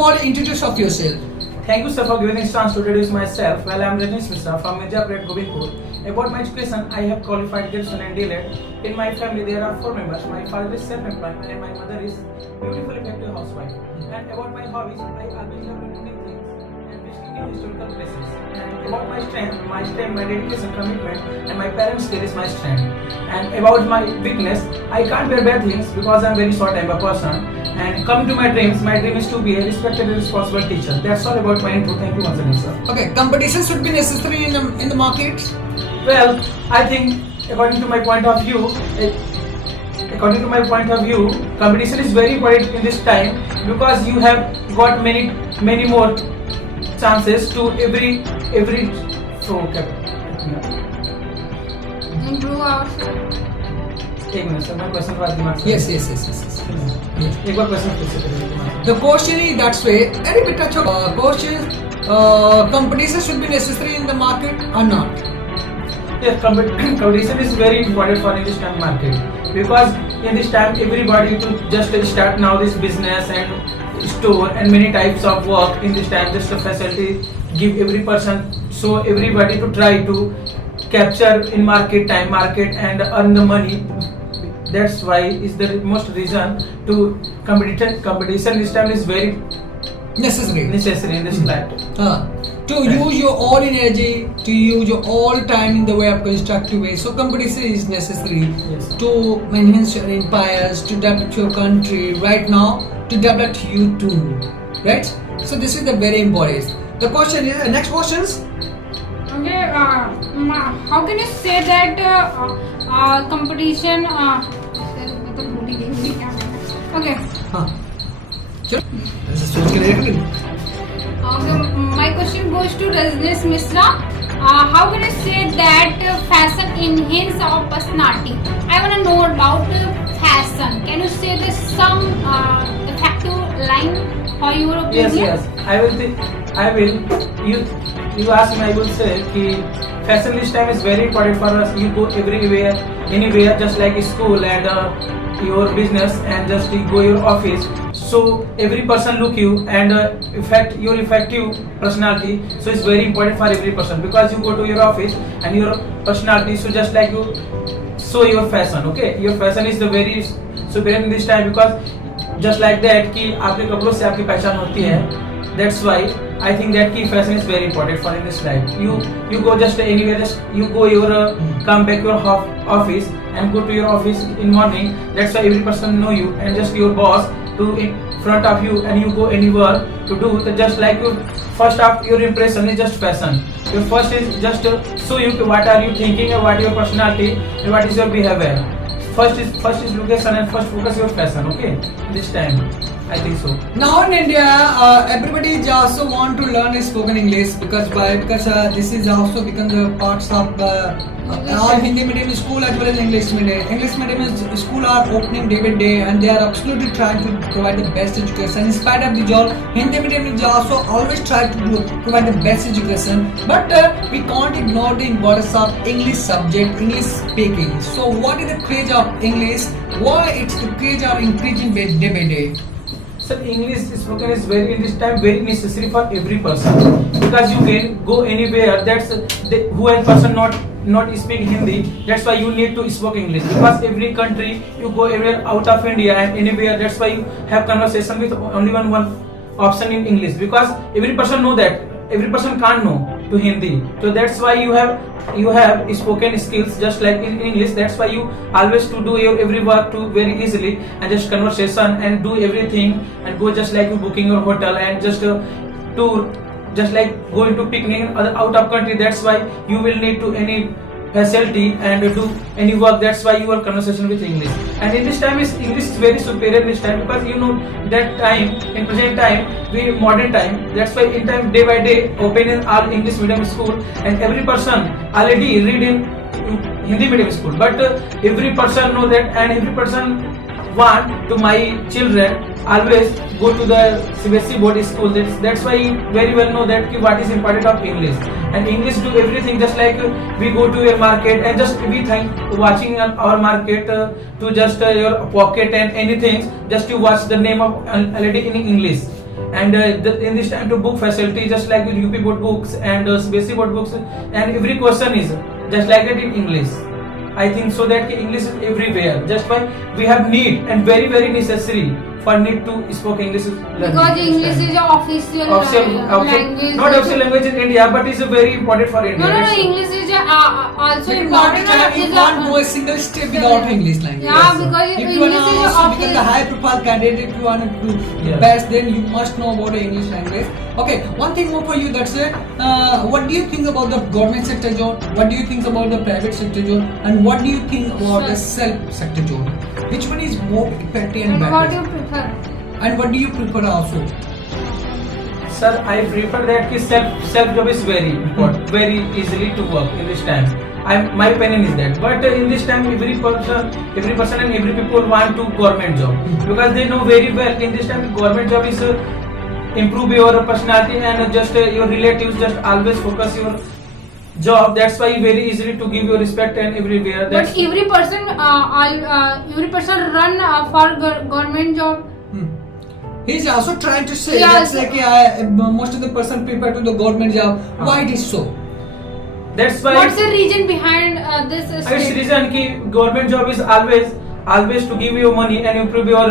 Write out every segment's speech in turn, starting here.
all, introduce of yourself. Thank you, sir, for giving this chance to introduce myself. Well, I am Rajneesh Mishra from Mirzapur, Govindpur. About my education, I have qualified graduation and DLED. In my family, there are 4 members. My father is self-employed and my mother is beautiful, effective housewife. And about my hobbies, I always love learning things and visiting new historical places. And about my strength, my dedication, commitment, and my parents' care is my strength. And about my weakness, I can't bear bad things because I am very short-tempered person. And coming to my dream is to be a respected and responsible teacher. That's all about my intro. Thank you once again, sir. Okay, competition should be necessary in the market. Well, I think according to my point of view, competition is very important in this time because you have got many more chances to every improve ourselves. एक minute sir मैं question का दिमाग से Yes. एक बार question फिर से करिए The question is that's way. Very bit of question. Competition should be necessary in the market or not? Yes, competition is very important for in this time market because in this time everybody to just start now this business and store and many types of work in this time just a facility give every person so everybody to try to capture in market and earn the money. That's why is the most reason to competition this time is very Necessary. in this life. To use your all energy, to use your all time in the way of constructive way. So competition is necessary Yes. to enhance your empires, to develop your country right now, to develop you too. Right? So this is the very important. The question is next questions. Okay, how can you say that competition? Okay. This is so clear. Okay, my question goes to Rajneesh Mishra. How can you say that fashion enhances our personality? I want to know about fashion. Can you say this some effective line for your opinion? Yes. I will. You ask me. I will say that fashion this time is very important for us. You go everywhere, anywhere, just like school and your business, and just you go your office. So every person look you and your effective personality. So it's very important for every person because you go to your office and your personality. So just like you show your fashion. Okay, your fashion is the very superior in this time because just like that कि आपके कपड़ों से आपकी पहचान होती है. That's why I think that key fashion is very important for in this life. You go just anywhere, just you go your come back your office and go to your office in morning. That's why every person know you and just your boss to in front of you and you go anywhere to do the just like your first of your impression is just fashion. Your first is just to show you what are you thinking and what your personality and what is your behavior. First is location and first focus your fashion. Okay, this time I think so. Now in India, everybody is also want to learn spoken English because this is also become the parts of all Hindi medium school as well as English medium. English medium school are opening day by day and they are absolutely trying to provide the best education. In spite of the job, Hindi medium is also always try to provide the best education. But we can't ignore the importance of English subject, English speaking. So what is the craze of English? Why it's the craze are increasing day by day? So English spoken is very in this time very necessary for every person because you can go anywhere. That's who a person not speak Hindi. That's why you need to speak English because every country you go everywhere out of India and anywhere. That's why you have conversation with only one option in English because every person know that every person can't know to Hindi. So that's why you have spoken skills just like in English. That's why you always to do your every work to very easily and just conversation and do everything and go just like you booking your hotel and just tour just like going to picnic out of country. That's why you will need to any facility and do any work. That's why your conversation with English. And in this time English is very superior in this time because you know that time in present time we modern time. That's why in time day by day open in all English medium school and every person already read in Hindi medium school. But every person know that and every person want to my children always go to the CBSE board school. That's why you very well know that what is important of English. And English do everything just like we go to a market and just we think watching our market to just your pocket and anything just to watch the name of already in English. and in this time to book facility just like with UP board books and CBSE board books, and every question is just like that in English. I think so that English is everywhere. Just why we have need and very very necessary for need to speak English. Because English is an official language. Not official language in India, but it's very important for India. No, English is also You important. can't go a single step without English language. Yeah, because If you want English to is also become the official. high profile candidate, if you want to do Yeah. best, then you must know about the English language. Okay, one thing more for you, that's it. What do you think about the government sector job? What do you think about the private sector job? And what do you think about the self sector job? Which one is more effective and And what do better? you prefer? And what do you prefer also? Sir, I prefer that self job is very important, very easily to work in this time. My opinion is that. But in this time, every person and every people want to government job because they know very well in this time government job is improve your personality and just your relatives just always focus your job. That's why very easily to give your respect and everywhere. That's But every person run for government job. He's also trying to say Yeah, that's like most of the person prefer to the government job. Why it is so? that's why. What's the reason behind this It's statement? reason ki government job is always to give you money and improve your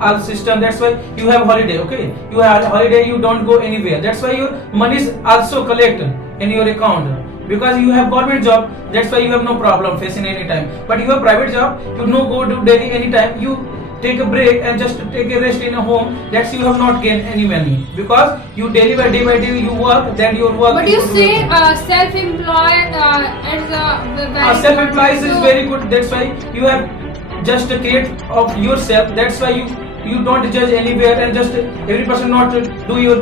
all system. That's why you have holiday. Okay, you have holiday, you don't go anywhere. That's why your money is also collect in your account because you have government job. That's why you have no problem facing any time. But you have private job, you no go to daily anytime. You take a break and just take a rest in a home. That's you have not gained any money because you day by day you work. Then your work. But you say self-employed as a Self-employed is very good. That's why you have just a create of yourself. That's why you don't judge anywhere and just every person not to do your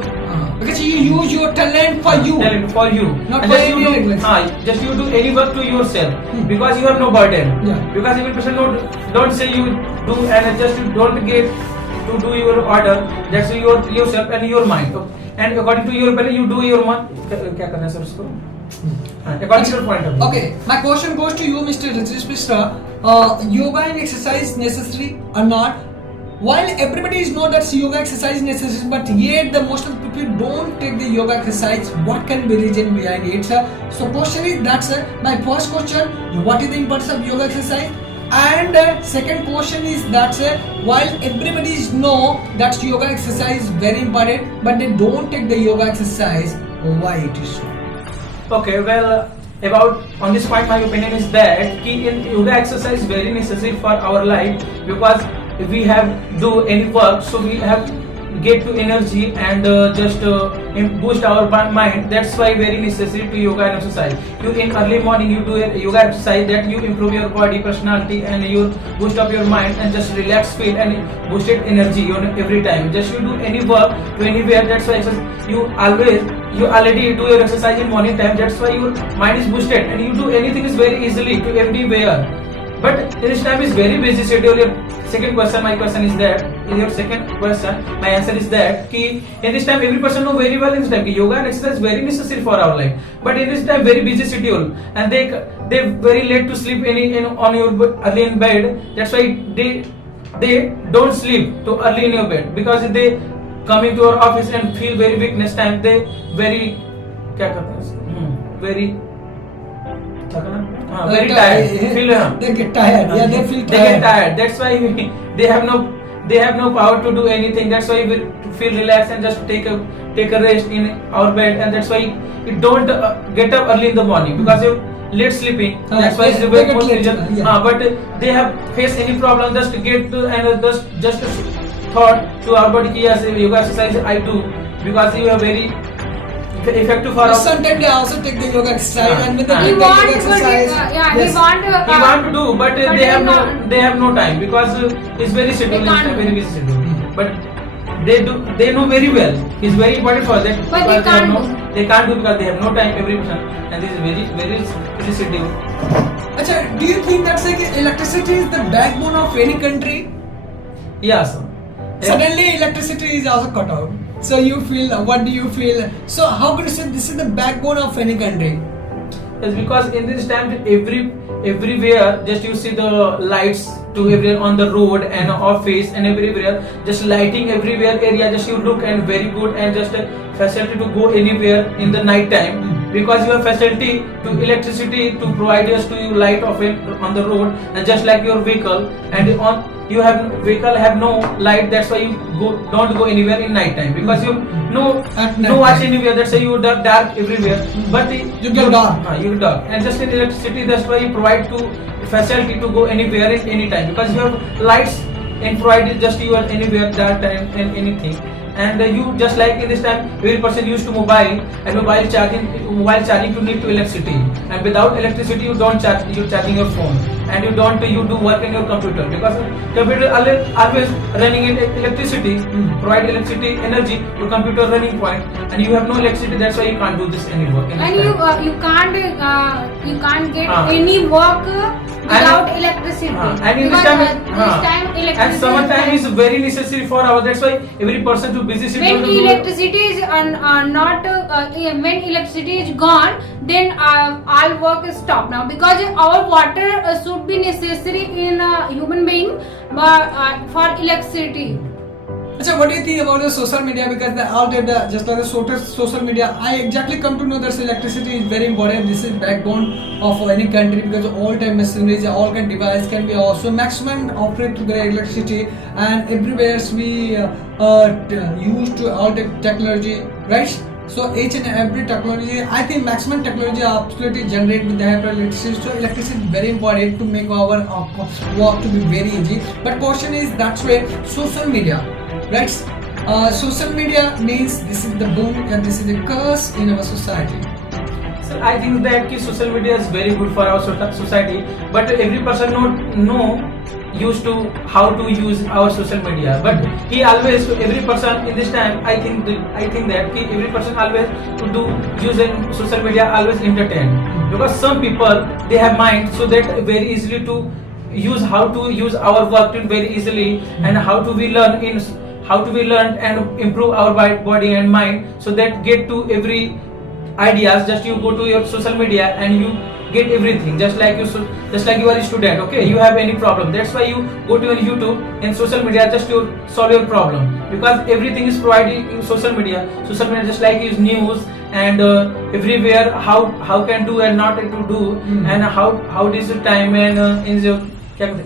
Because you use your talent for you. talent for you. Not And for just you any do, language. just you do any work to yourself because you have no burden. Yeah. Because every person don't say you do and just you don't get to do your order. That's yourself and your mind. And according to your opinion, you do your mind. क्या करना है sir उसको? According to your point of view. Okay, my question goes to you, Mr. Rajesh Mishra. Yoga and exercise necessary or not? While everybody is know that yoga exercise is necessary, but yet the most of the people don't take the yoga exercise. What can be reason behind it, sir? So, question is that's my first question. What is the importance of yoga exercise? And second question is that while everybody is know that yoga exercise is very important, but they don't take the yoga exercise, why it is so? Okay, well, about on this point, my opinion is that ki in yoga exercise is very necessary for our life because if we have do any work, so we have get to energy and just boost our mind. That's why very necessary to yoga and exercise. You in early morning you do a yoga exercise that you improve your body, personality, and you boost up your mind and just relax feel and boosted energy every time. Just you do any work to anywhere. That's why you already do your exercise in morning time. That's why your mind is boosted and you do anything is very easily to everywhere. But in this time is very busy schedule. Your second question, my question is that in your second question, my answer is that ki in this time every person know very well in this time ki yoga and exercise is very necessary for our life. But in this time very busy schedule and they very late to sleep on your early in bed. That's why they don't sleep too early in your bed because they coming to our office and feel very weakness time. They very क्या करते हैं very very tired. They get tired. Yeah, they feel tired. They get tired. That's why they have no power to do anything. That's why we feel relaxed and just take a rest in our bed. And that's why you don't get up early in the morning because you're late sleeping. That's why it's the very most reason. But they have faced any problem. Just get to and just thought to our body. Yes, yoga exercise I do because you are very effective for us. Sometimes they also take the yoga exercise and when they He take the want yoga to exercise, he want to do, but they have no time because it's very schedule, They can't very do. busy schedule. But they know very well. It's very important for them. But they can't they can't do because they have no time. Every person and this is very busy schedule. Achha, do you think that's like electricity is the backbone of any country? Yes. Suddenly electricity is also cut out. So you feel, what do you feel? So how can you say this is the backbone of any country? It's because in this time everywhere just you see the lights to everywhere on the road and office and everywhere. Just lighting everywhere area. Just you look and very good and just facility to go anywhere in the night time. Because you have facility to electricity to provide us to you light of it on the road, and just like your vehicle, and on you have vehicle have no light, that's why you don't go anywhere in night time, because you At no night watch time. anywhere, that's why you dark everywhere. But You get dark. you dark, and just in electricity, that's why you provide to facility to go anywhere in any time, because you have lights and provided just you are anywhere that time and anything. And you just like in this time, every person used to mobile, and mobile charging to need to electricity, and without electricity you don't charge, you charging your phone, and you do work in your computer, because computer always running in electricity, provide electricity energy to computer running point, and you have no electricity, that's why you can't do this any work in this And time. you can't get Ah. any work without And- electricity. And in this Because, time, this time electricity and summertime is very necessary for our. That's why every person to busy schedule when to do- electricity is not when electricity is gone, then all work is stopped now, because our water should be necessary in a human being for electricity. Achha, what do you think about the social media? Because the all the just like the social media, I exactly come to know that electricity is very important. This is backbone of any country, because all time machineries, all kind device can be also maximum operate to the electricity, and everywhere we use to all the technology, right? So each and every technology, I think maximum technology absolutely generate with the help of electricity. So electricity is very important to make our work to be very easy. But question is, that's why social media, right? Social media means this is the boom and this is the curse in our society. So I think that social media is very good for our society, but every person know used to how to use our social media. But he always, every person in this time, I think that every person always to do using social media always entertain, because some people they have mind, so that very easily to use how to use our work very easily, and how to we learn and improve our body and mind, so that get to every ideas. Just you go to your social media and you get everything, just like you are a student, okay, you have any problem, that's why you go to your YouTube and social media just to solve your problem, because everything is provided in social media. Just like is news, and everywhere how can do and not to do, and how this time and in the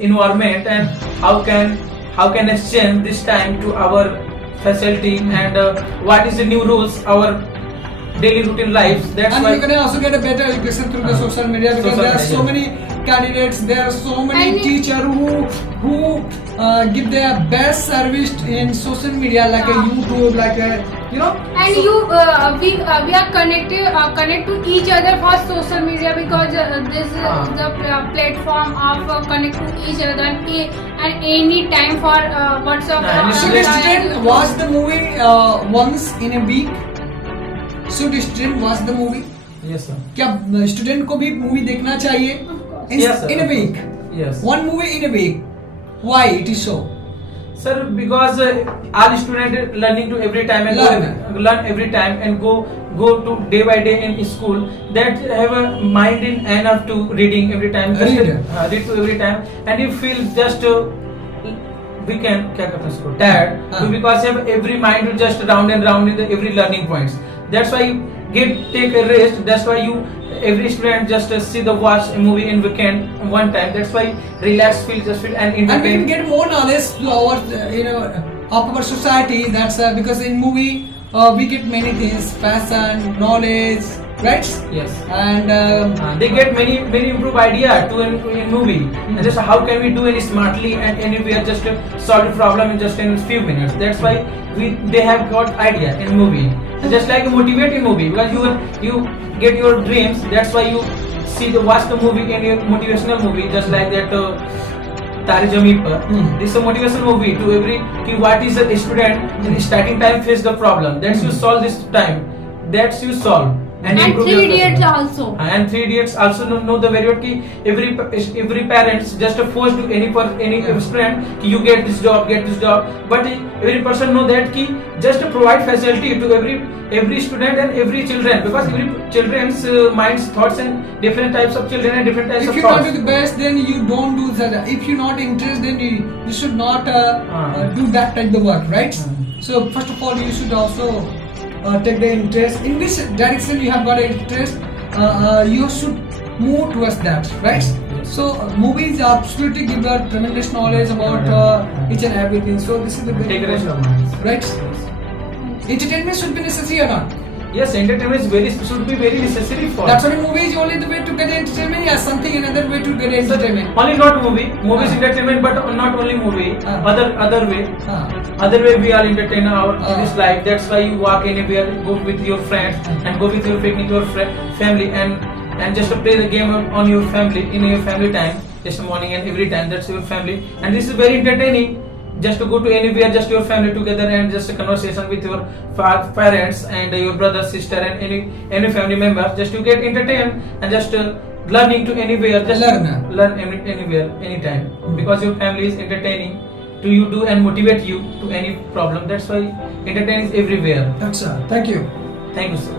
environment, and how can exchange this time to our facility, and what is the new rules our daily routine lives. That's And why you can also get a better education through the social media, because Social there are media. so many candidates, there are so many And- teachers who give their best service in social media, like a YouTube, like a And we are connect to each other for social media, because this is the platform of connect to each other, and any time for WhatsApp. And Should a student watch the movie once in a week? Should a student watch the movie? yes sir, क्या student को भी movie देखना चाहिए Yes, sir. in a week? yes One movie in a week. Why it is so? sir, because all student learning to every time and learn every time, and go to day by day in school, that have a mind in enough to reading every time, just read to every time, and you feel just we can tired, because have every mind to just round and round in the every learning points. That's why you take a rest. That's why you every student just see the watch a movie in weekend one time. That's why relax, feel and And we can entertain. get more knowledge to our of our society. That's because in movie we get many things, fashion, knowledge, right? Yes. And They get many improved idea to in movie, and just how can we do any smartly and anywhere just to solve the problem in just in few minutes. That's why they have got idea in movie, and just like a motivating movie, because you get your dreams. That's why you watch the movie and your motivational movie, just like that. Tare Zameen Par. This is a motivational movie to every what is a student in starting time face the problem. That's you solve this time. That's you solve. And improve Three your Idiots personality. also. And Three Idiots also know the very word ki every parents just force to any student ki you get this job, but every person know that ki just provide facility to every student and every children, because every children's minds, thoughts, and different types of children and different types If of you not thoughts. do the best, then you don't do that. If you're not interested, then you should not do that type of work, right? So first of all, you should also take the interest in this direction. You have got an interest. You should move towards that, right? Yes. So movies absolutely give a tremendous knowledge about each and everything. So this is the very Take rest of important, minds. right? Entertainment should be necessary or not? Yes, entertainment should be very necessary for. That's why movie is only the way to get entertainment. Yeah, something another way to get entertainment. Only not movies entertainment, but not only movie. Other way. Ah. Other way we are entertain our Ah. this life. That's why you walk anywhere, go with your friends, and go with your picnic, your family, and just play the game on your family in your family time, just morning and every time. That's your family, and this is very entertaining. Just to go to anywhere, just your family together, and just a conversation with your parents and your brother, sister, and any family member. Just to get entertained and just learning to anywhere. Just learn anywhere, anytime, because your family is entertaining to you do and motivate you to any problem. That's why entertaining is everywhere. That's Thank you. Thank you, sir.